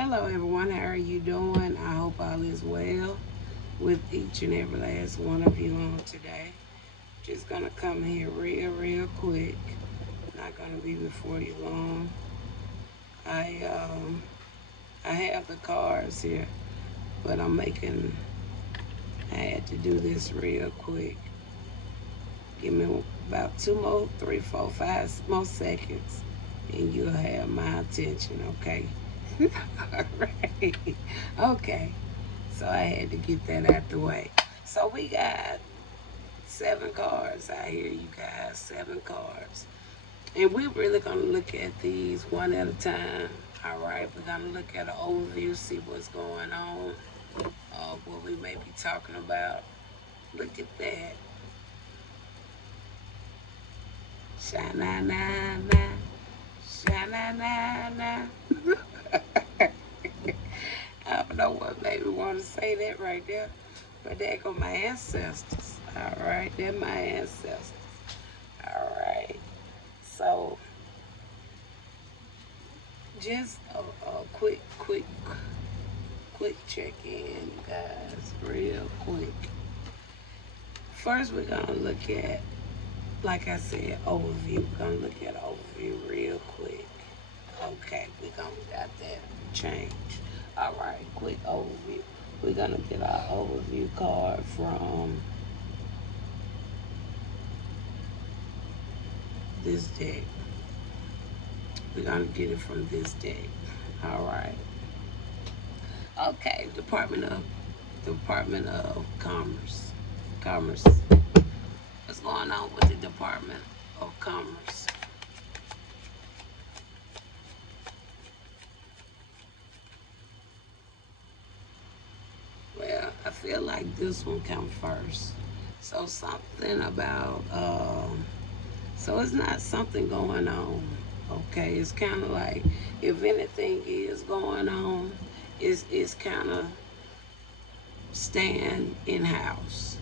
Hello, everyone. How are you doing? I hope all is well with each and every last one of you on today. Just gonna come here real quick. Not gonna be before you long. I I have the cards here, but I had to do this real quick. Give me about two more, three, four, five more seconds, and you'll have my attention. Okay. All right. Okay. So I had to get that out the way. So we got 7 cards out here, you guys. 7 cards. And we're really going to look at these one at a time. All right. We're going to look at an overview, see what's going on, what we may be talking about. Look at that. Sha-na-na-na. Sha-na-na-na. I don't know what made me want to say that right there. But there go my ancestors. All right, they're my ancestors. All right. So just a quick check in, you guys, real quick. First, we're gonna look at, like I said, overview. We're gonna look at overview real quick. Okay, we're gonna got that change. All right, quick overview. We're gonna get our overview card from this deck. We're gonna get it from this deck. All right. Okay, Department of Commerce. Commerce. What's going on with the Department of Commerce? Well, I feel like this one come first. So something about so it's not something going on. Okay, it's kind of like if anything is going on, it's kind of staying in house.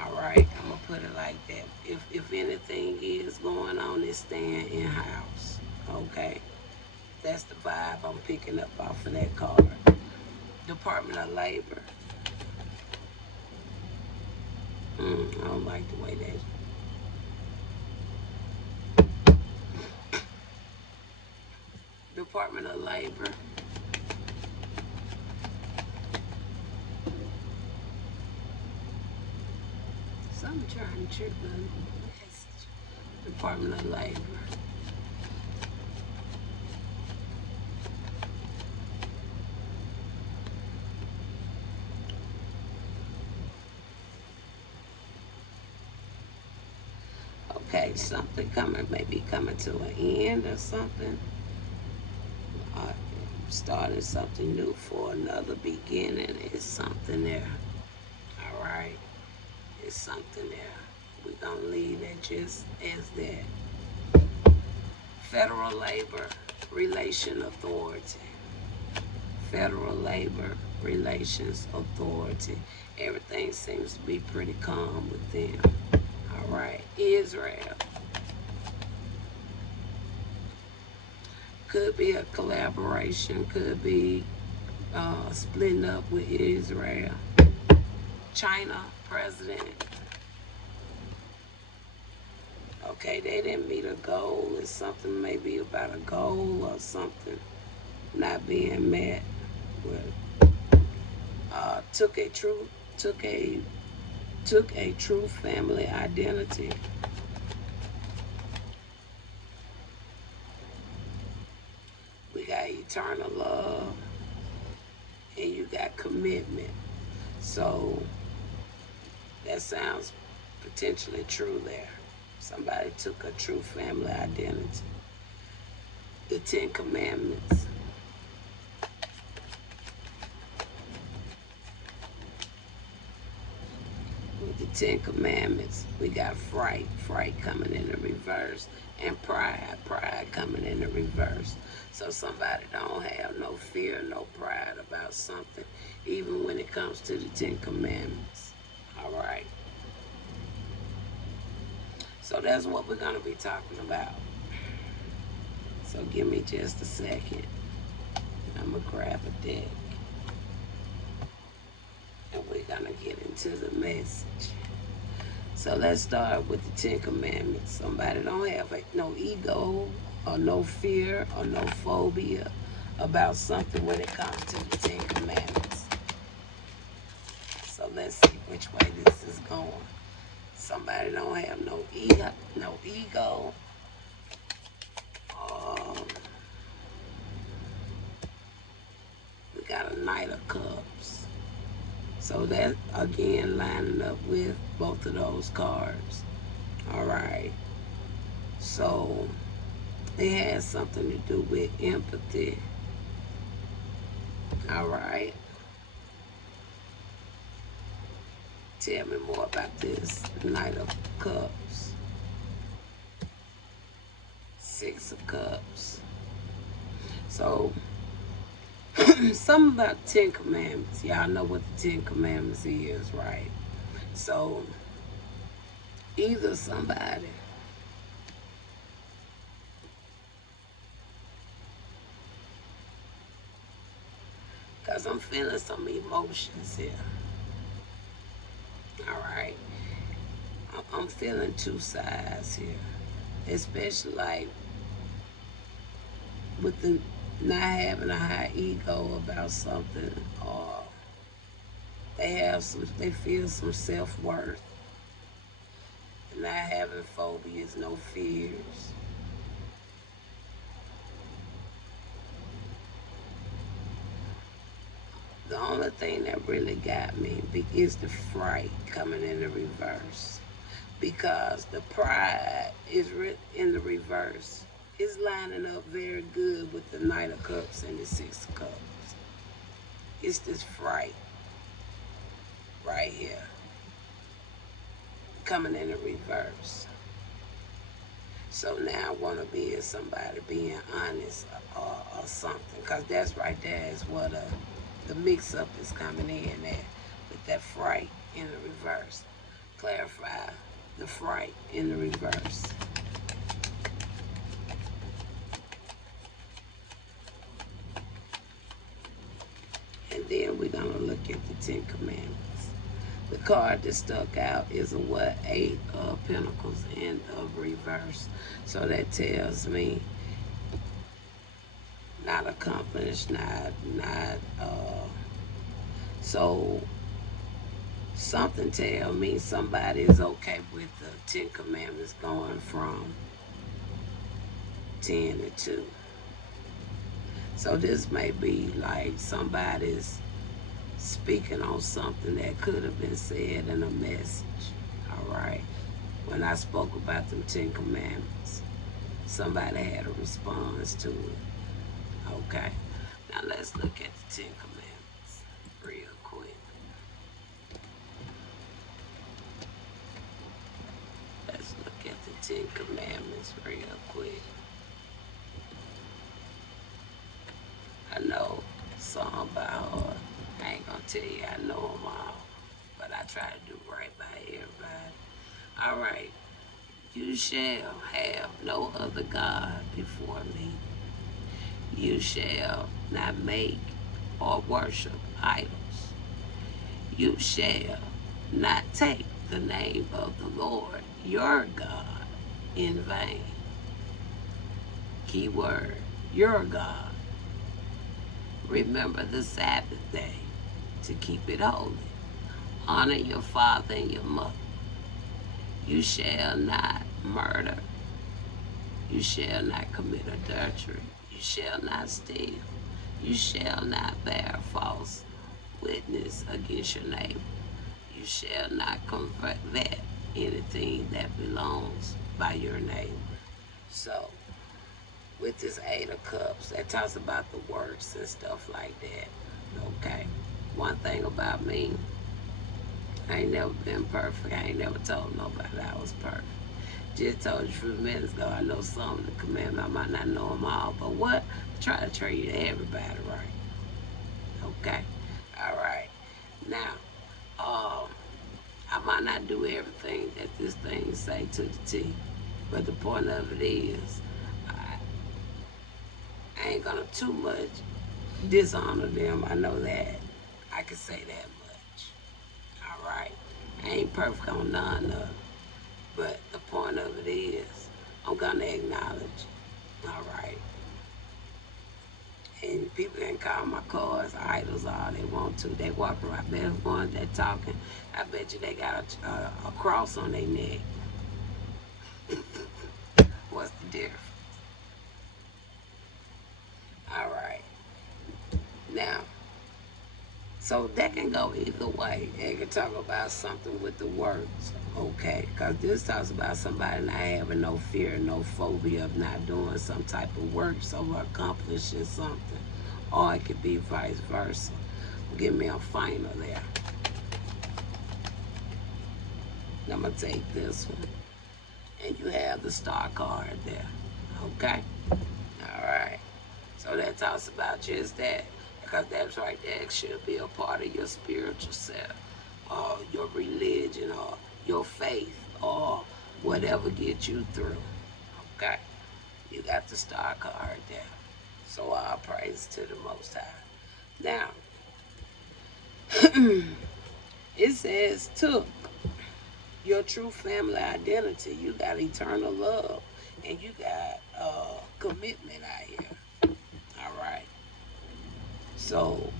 All right, I'm gonna put it like that. If anything is going on, it's staying in house. Okay, that's the vibe I'm picking up off of that card. Department of Labor. I don't like the way that. Department of Labor. Something trying to trip me. Department of Labor. Okay, something coming, maybe coming to an end or something. Uh, Starting something new for another beginning. It's something there. All right, it's something there. We're gonna leave that just as that. Federal Labor Relation Authority. Federal Labor Relations Authority. Everything seems to be pretty calm with them. All right, Israel. Could be a collaboration, could be splitting up with Israel. China president. Okay, they didn't meet a goal. It's something maybe about a goal or something not being met. With took a true took a took a true family identity. We got eternal love, and you got commitment. So that sounds potentially true there. Somebody took a true family identity. The 10 Commandments. With the 10 Commandments, we got fright coming in the reverse, and pride coming in the reverse. So somebody don't have no fear, no pride about something, even when it comes to the 10 Commandments. All right. So that's what we're gonna be talking about. So give me just a second. I'm gonna grab a deck and we're gonna get into the message. So let's start with the Ten Commandments. Somebody don't have no ego or no fear or no phobia about something when it comes to the Ten Commandments. So let's see which way this is going. Somebody don't have no ego. We got a Knight of Cups. So that again lining up with both of those cards. All right. So it has something to do with empathy. All right. Tell me more about this Knight of Cups. Six of Cups. So, something about Ten Commandments. Y'all know what the Ten Commandments is, right? So, either somebody because I'm feeling some emotions here. All right. I'm feeling two sides here. Especially like with the not having a high ego about something, or they feel some self-worth, not having phobias, no fears. The only thing that really got me is the fright coming in the reverse, because the pride is in the reverse. It's lining up very good with the Knight of Cups and the Six of Cups. It's this fright right here coming in the reverse. So now I want to be as somebody being honest or something, because that's right there is what the mix-up is coming in at, with that fright in the reverse. Clarify the fright in the reverse. And then we're going to look at the Ten Commandments. The card that stuck out is a what? Eight of Pentacles in the reverse. So that tells me not accomplished, so something tell me somebody is okay with the Ten Commandments going from 10 to 2. So this may be like somebody's speaking on something that could have been said in a message. All right. When I spoke about them Ten Commandments, somebody had a response to it. Okay. Now let's look at the Ten Commandments real quick. Let's look at the Ten Commandments real quick. I know some by heart. I ain't gonna tell you I know them all, but I try to do right by everybody. All right. You shall have no other God before me. You shall not make or worship idols. You shall not take the name of the Lord your God in vain. Keyword, your God. Remember the Sabbath day to keep it holy. Honor your father and your mother. You shall not murder. You shall not commit adultery. You shall not steal. You shall not bear false witness against your neighbor. You shall not covet anything that belongs by your neighbor. So, with this Eight of Cups, that talks about the works and stuff like that. Okay. One thing about me, I ain't never been perfect. I ain't never told nobody I was perfect. Just told you a few minutes ago, I know some of the commandments. I might not know them all, but what? Try to treat everybody right. Okay? All right. Now, I might not do everything that this thing say to the T, but the point of it is, I ain't gonna too much dishonor them. I know that. I can say that much. All right. I ain't perfect on none of it. But the point of it is, I'm going to acknowledge it. All right. And people can call my cars idols all they want to. They walk around, I bet the ones that talking, I bet you they got a cross on their neck. What's the difference? All right. Now, so that can go either way. They can talk about something with the words, okay? Because this talks about somebody not having no fear, no phobia of not doing some type of work, so accomplishing something. Or it could be vice versa. Give me a final there. I'm going to take this one. And you have the star card there, okay? All right. So that talks about just that. Because that's right there. It should be a part of your spiritual self, or your religion, or your faith, or whatever gets you through. Okay? You got the star card there. So all praise to the Most High. Now, it says, took your true family identity. You got eternal love, and you got commitment out here. All right? So,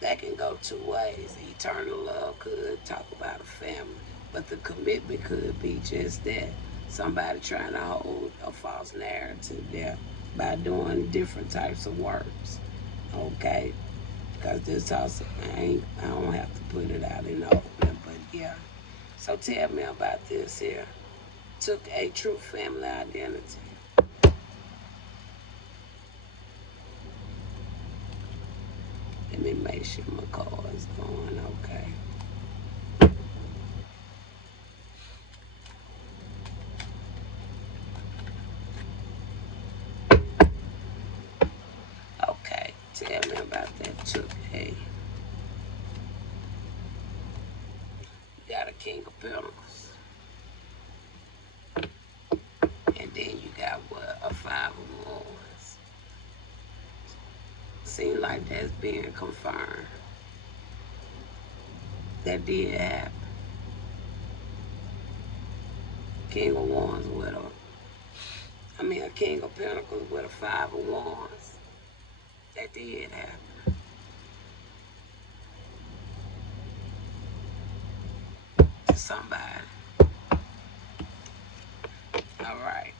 that can go two ways. Eternal love could talk about a family, but the commitment could be just that. Somebody trying to hold a false narrative there by doing different types of works. Okay? Because this also, I don't have to put it out in the open, but yeah. So tell me about this here. Took a true family identity. Let me make sure my call is going okay. Okay, tell me about that. Took a. You got a King of Pentacles. And then you got what? A Five of Wands. Seems like that's being confirmed. That did happen. King of Wands with a King of Pentacles with a Five of Wands. That did happen. To somebody. All right.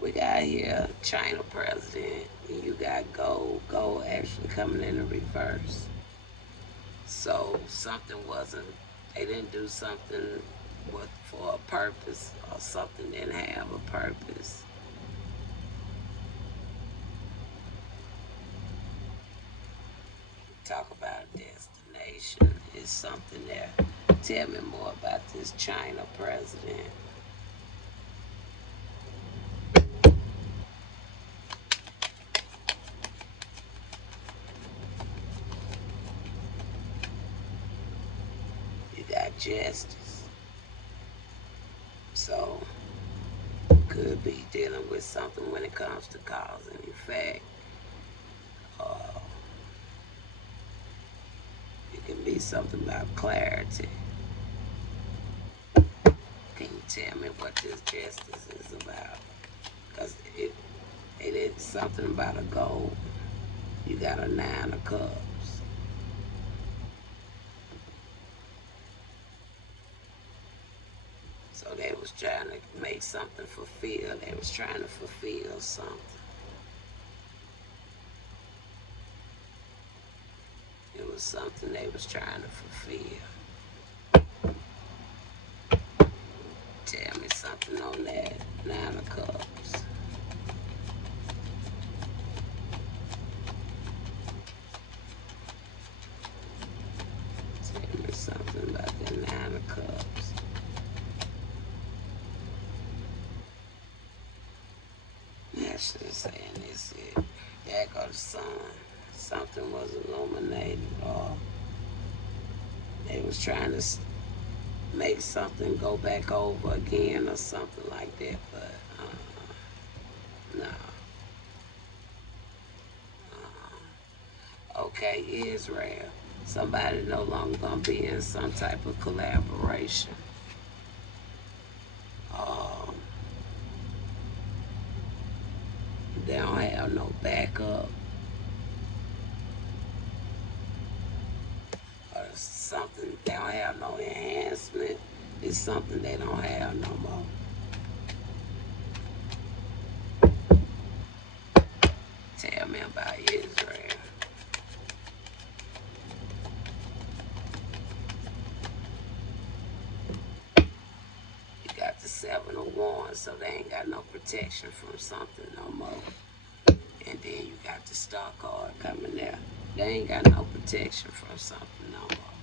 We got here China president, and you got gold. Gold actually coming in the reverse. So something wasn't, they didn't do something for a purpose, or something didn't have a purpose. Talk about destination is something there. Tell me more about this China president. You got justice. So, could be dealing with something when it comes to cause and effect. It can be something about clarity. Can you tell me what this justice is about? Because it is something about a goal. You got a Nine of Cups. So they was trying to make something fulfill. They was trying to fulfill something. It was something they was trying to fulfill. Tell me something on that Nine of Cups. Tell me something about the Nine of Cups. Actually saying this it. There go the sun. Something was illuminated, or they was trying to make something go back over again or something like that, but no. okay, Israel. Somebody no longer gonna be in some type of collaboration. Um, they don't have no backup or something. They don't have no enhancement. It's something they don't have no more. Tell me about Israel. You got the 7 of Wands, so they ain't got no protection from something no more. And then you got the Star card coming there. They ain't got no protection from something no more.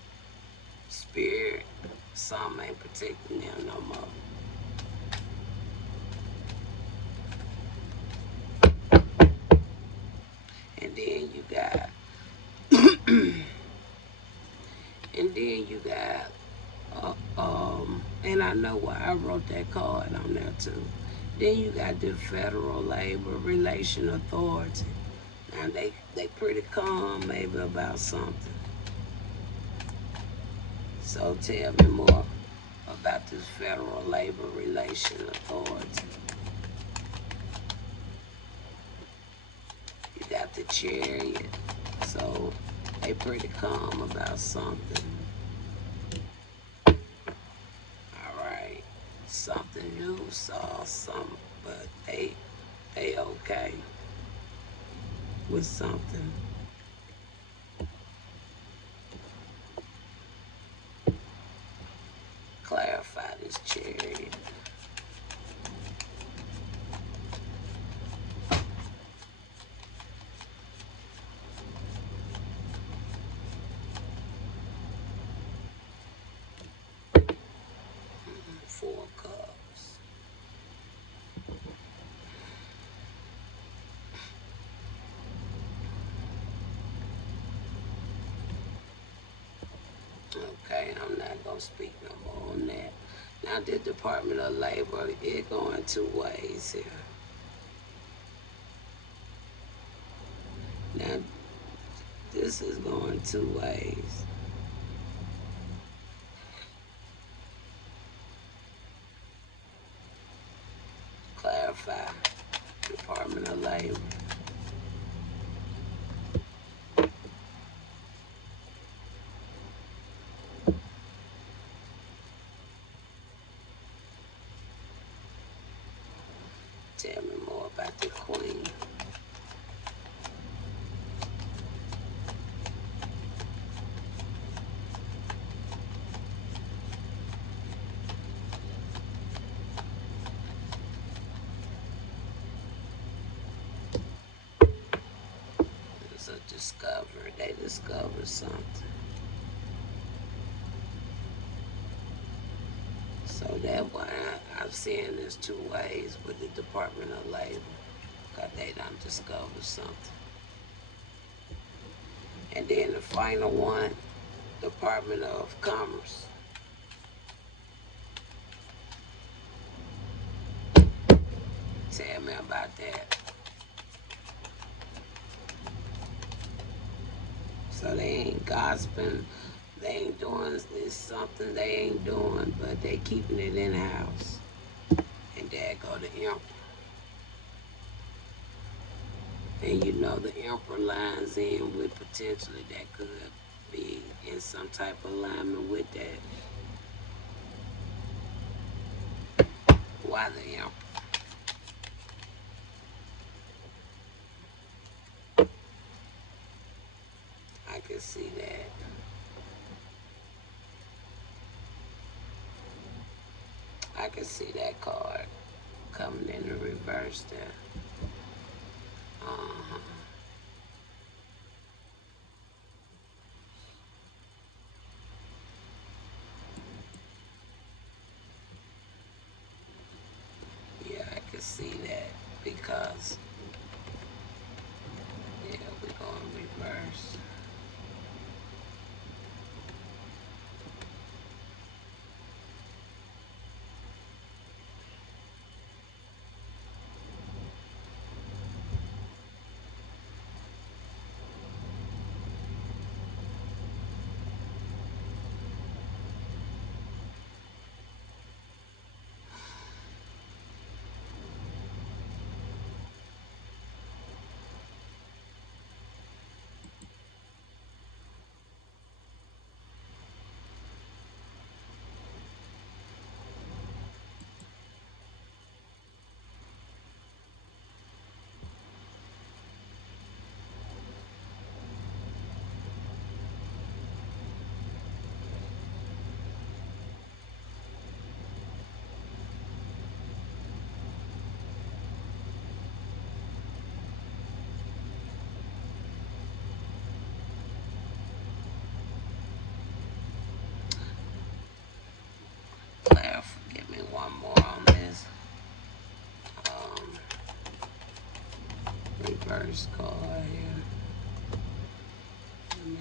Spirit, some ain't protecting them no more. And then you got, and I know why I wrote that card on there too. Then you got the Federal Labor Relation Authority. Now they pretty calm maybe about something. So tell me more about this Federal Labor Relation Authority. You got the Chariot, so they pretty calm about something. All right, something new, saw something, but they okay with something. Clarify this Chariot. Four Cups. Okay, I'm not gonna speak no more on that. Now the Department of Labor, it going 2 ways here. Now this is going 2 ways. Clarify, Department of Labor. Tell me more about the Queen. It's a discovery. They discovered something. So that's why I'm seeing this 2 ways with the Department of Labor, because they done discovered something. And then the final one, Department of Commerce. Tell me about that. So they ain't gossiping, they ain't doing this something they ain't doing, but they keeping it in house. And there go the Emperor. And you know the Emperor lines in with potentially that could be in some type of alignment with that. Why the Emperor? I can see that. I can see that card coming in the reverse there. Uh-huh. Yeah, I can see that because, yeah, we're going reverse.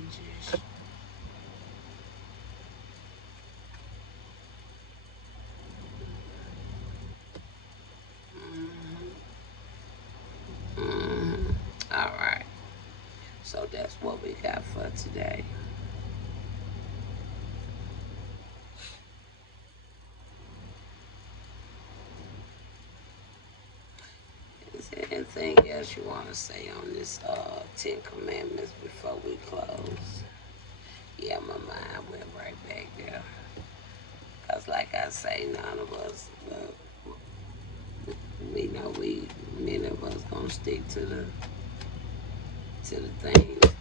unjust. Mm-hmm. All right. So that's what we got for today. Is there anything else you want to say on this Ten Commandments before we close? Yeah, my mind went right back there. Cause like I say, none of us, we know many of us gonna stick to the things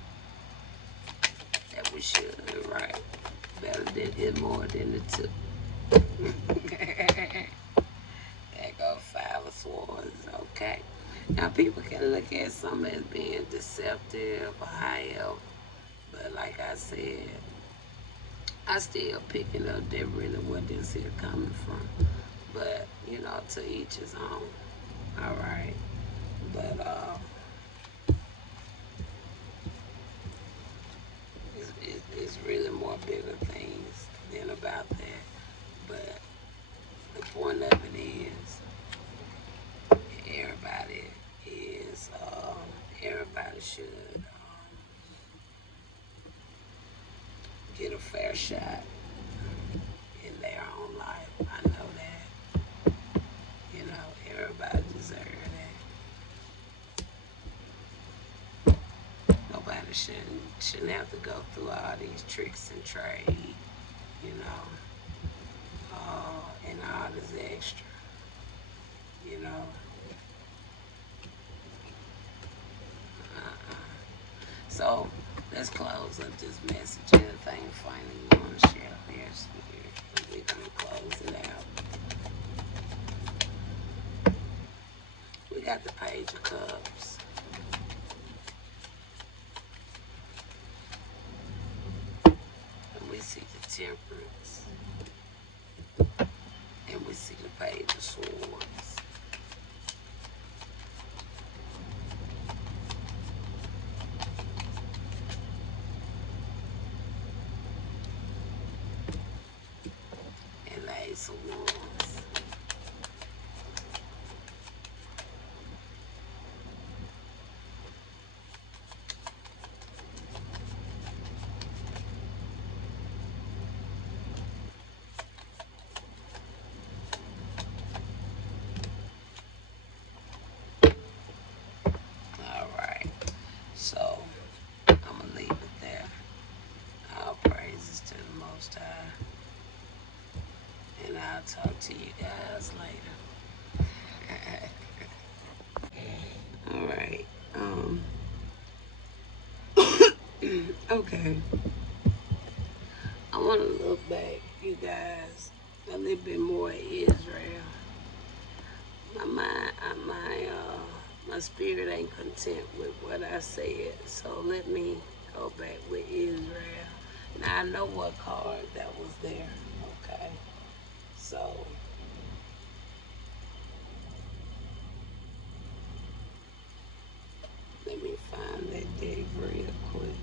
that we should, right? Better than it, more than the two. There go five of swords. Okay. Now people can look at some as being deceptive or however, but like I said, I still picking up that really where this here coming from. But to each his own. All right. But it's really more bigger things than about that. But the point of it is, everybody is everybody should get a fair shot in their own life. I know that. Everybody deserves that. Nobody shouldn't have to go through all these tricks and trade, you know, and all this extra, you know. So let's close up this message. Anything final you want to share here? We're gonna close it out. We got the Page of Cups. And we see the Temperance. And we see the Page of Swords. And the Ace of Wands. Alright. So I'm gonna leave it there. All praises to the Most High. And I'll talk to you guys later. Alright. Okay. I want to look back, you guys, a little bit more at Israel. My mind, my spirit ain't content with what I said, so let me go back with Israel. Now I know what card that was there, okay? So let me find that deck real quick.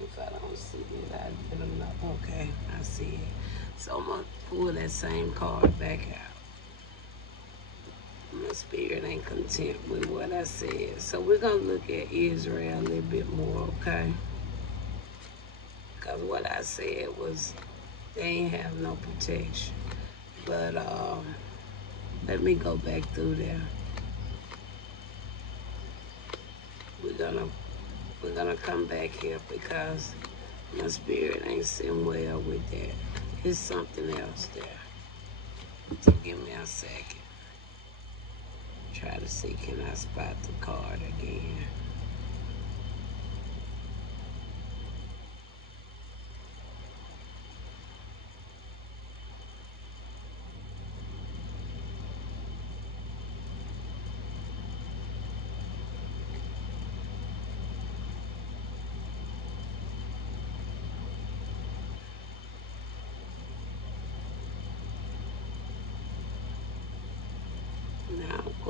If I don't see it, I get them up. Okay, I see it. So I'm going to pull that same card back out. My spirit ain't content with what I said. So we're going to look at Israel a little bit more, okay? Because what I said was they ain't have no protection. But let me go back through there. We're gonna come back here because my spirit ain't sitting well with that. It's something else there. So give me a second. Try to see, can I spot the card again?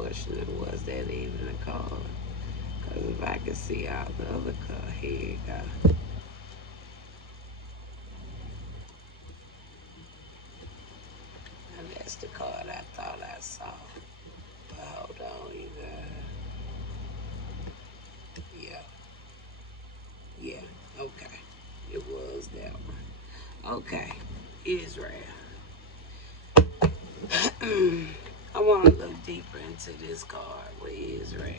questioning, was that even a card? Because if I could see all the other card, here you go. And that's the card I thought I saw. But hold on, you guys. Yeah. Yeah. Okay. It was that one. Okay. Israel. I want to look deeper into this card with Israel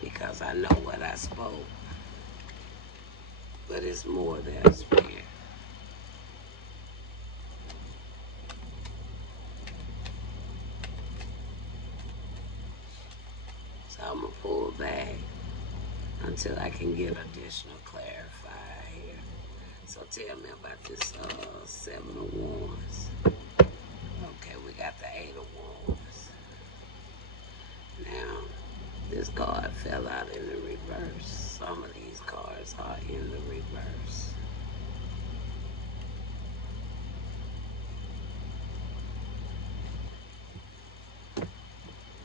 because I know what I spoke, but it's more than a spirit. So I'm going to pull back until I can get additional clarified here. So tell me about this Seven of Wands. Okay, we got the Eight of Wands. Now, this card fell out in the reverse. Some of these cards are in the reverse.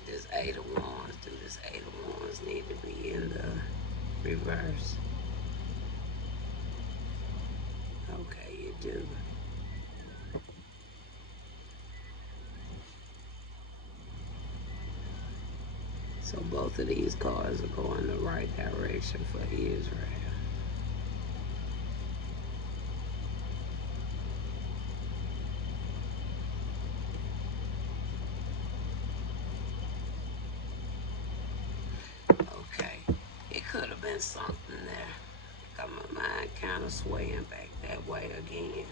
This Eight of Wands, this Eight of Wands need to be in the reverse. Okay, you do. So both of these cards are going the right direction for Israel. Okay, it could have been something there. Got my mind kind of swaying back that way again.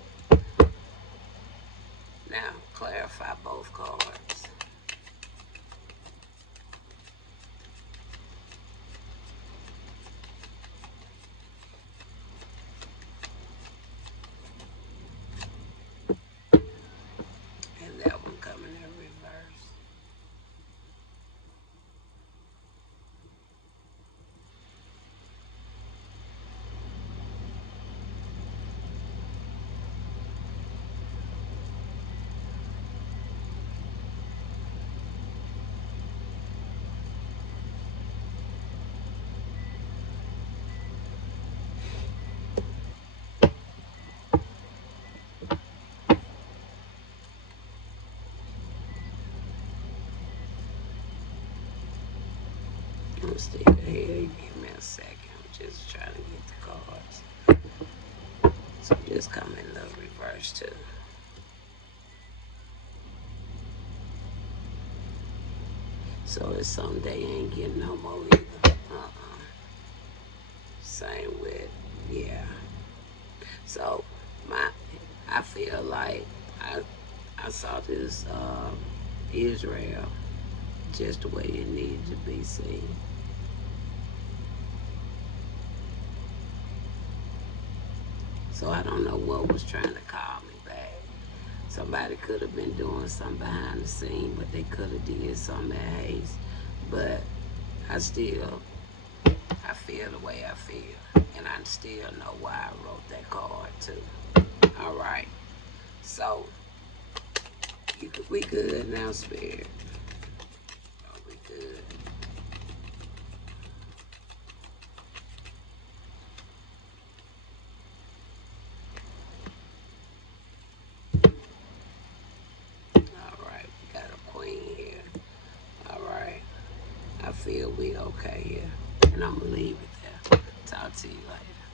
Now, clarify both cards. And that one coming in reverse. I'm still here. Give me a second. I'm just trying to get the cards. So just come in the reverse too. So it's something they ain't getting no more either. Same with, yeah. So I feel like I saw this Israel just the way it needed to be seen. So I don't know what was trying to call me back. Somebody could have been doing something behind the scene, but they could have did something at haste. But I feel the way I feel. And I still know why I wrote that card too. All right. So we good now, Spirit. Oh, we good. All right, we got a queen here. All right, I feel we okay here, and I'm gonna leave it there. Talk to you later.